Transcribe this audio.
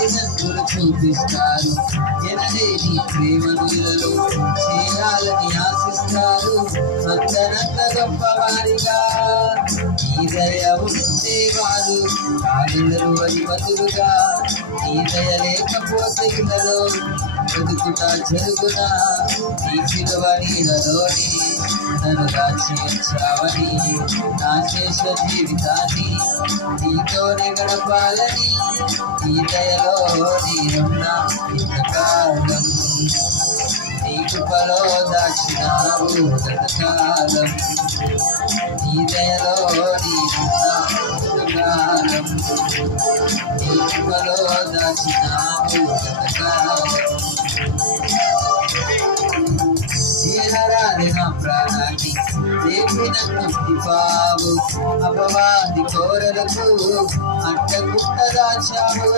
తల్లిదండ్రులు చూపిస్తారు. ఎనలేని ప్రేమను ఇలలో చేయాలని ఆశిస్తారు. అందరంత గొప్పవారిగా ఈ దయ ఉంటే వారు కాదులరు అధిపతులుగా. ఈ దయ లేకపోతే ఇలలో బతుకుట జరుగునా. ఈ శిలువ నీడలోని నన్ను దాచేర్చావని నా శేష జీవితాన్ని నీతోనే గడపాలని ఈ దయలో నేనున్న ఇంతకాలం. నీ కృపలో దాచినావు గతకాలం. ఈ దయలో నేనున్న ఇంతకాలం. నీ కృపలో దాచినావు గతకాలం. నా ప్రాణాన్ని నన్ను తిపావు. అపవాది కోరలకు అంటకుండా దాచావు.